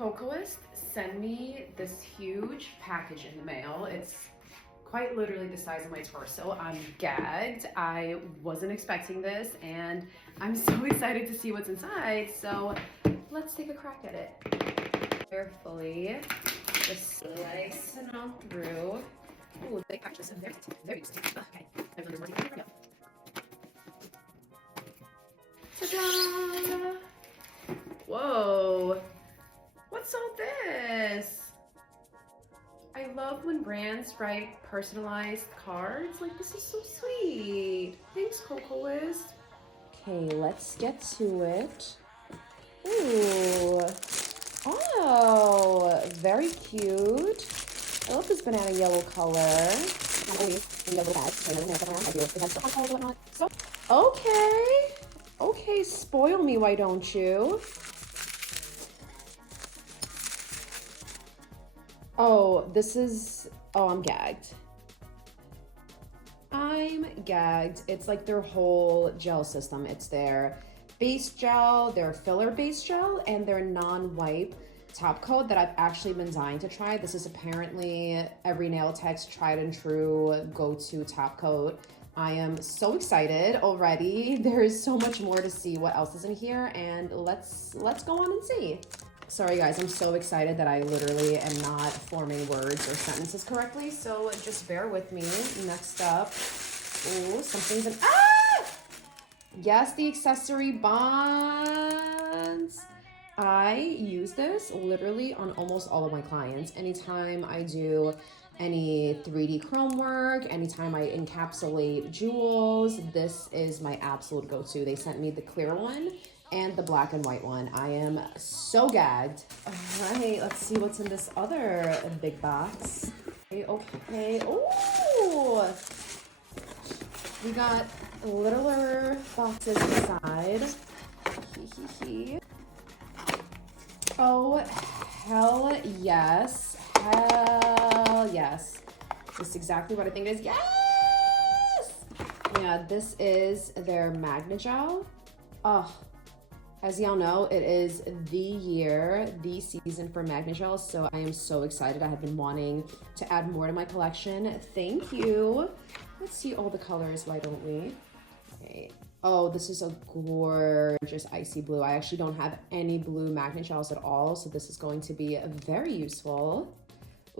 Cocoist sent me this huge package in the mail. It's quite literally the size of my torso. I'm gagged. I wasn't expecting this and I'm so excited to see what's inside. So let's take a crack at it. Carefully, just slice it on through. Ooh, big packages. Very useful. Okay, I really working on it. Ta-da! Whoa, what's all this? I love when brands write personalized cards. Like, this is so sweet. Thanks, Cocoist. Okay, let's get to it. Ooh. Oh, very cute. I love this banana yellow color. So, okay. Okay, spoil me, why don't you? Oh, I'm gagged. I'm gagged. It's like their whole gel system. It's their base gel, their filler base gel, and their non-wipe top coat that I've actually been dying to try. This is apparently every nail tech's tried and true go-to top coat. I am so excited already. There is so much more to see what else is in here, and let's go on and see. Sorry guys, I'm so excited that I literally am not forming words or sentences correctly, so just bear with me. Next up, ooh, something's in, yes, the accessory bonds. I use this literally on almost all of my clients. Anytime I do any 3D chrome work, anytime I encapsulate jewels, this is my absolute go-to. They sent me the clear one and the black and white one. I am so gagged. All right, let's see what's in this other big box. Okay. Ooh, we got littler boxes inside. Oh, hell yes. Hell yes. This is exactly what I think it is. Yes! Yeah, this is their Magnagel. Oh, as y'all know, it is the season for Magnagel, so I am so excited. I have been wanting to add more to my collection. Thank you. Let's see all the colors, why don't we? Okay. Oh, this is a gorgeous icy blue. I actually don't have any blue Magnagels at all, so this is going to be very useful.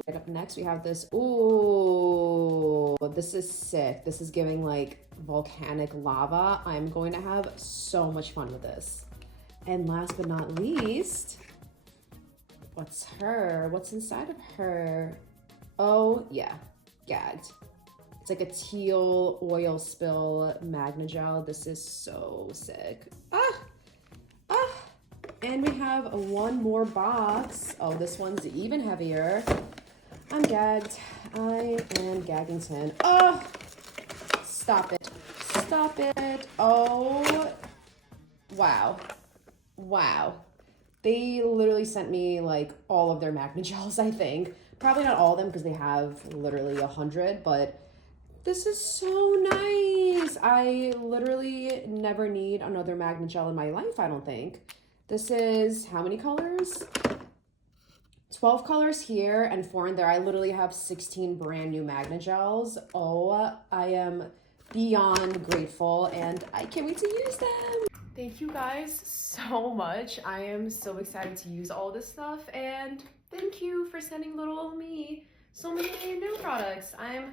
Right up next, we have this. Ooh, this is sick. This is giving like volcanic lava. I'm going to have so much fun with this. And last but not least, what's inside of her? Oh yeah, gagged. It's like a teal oil spill Magnagel. This is so sick. And we have one more box. Oh, this one's even heavier. I'm gagged. I am Gaggington. Oh, stop it. Stop it. Oh, wow. Wow. They literally sent me like all of their Magnagels, I think. Probably not all of them because they have literally 100, but this is so nice. I literally never need another Magnagel in my life, I don't think. This is how many colors? 12 colors here and 4 in there. I literally have 16 brand new Magnagels. Oh, I am beyond grateful and I can't wait to use them. Thank you guys so much. I am so excited to use all this stuff, and thank you for sending little old me so many new products. I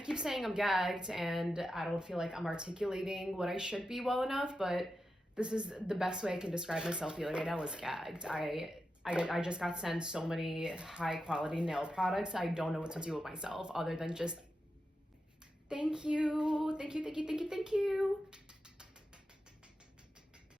keep saying I'm gagged and I don't feel like I'm articulating what I should be well enough, but this is the best way I can describe myself feeling right now is gagged. I just got sent so many high quality nail products. I don't know what to do with myself other than just thank you. Thank you.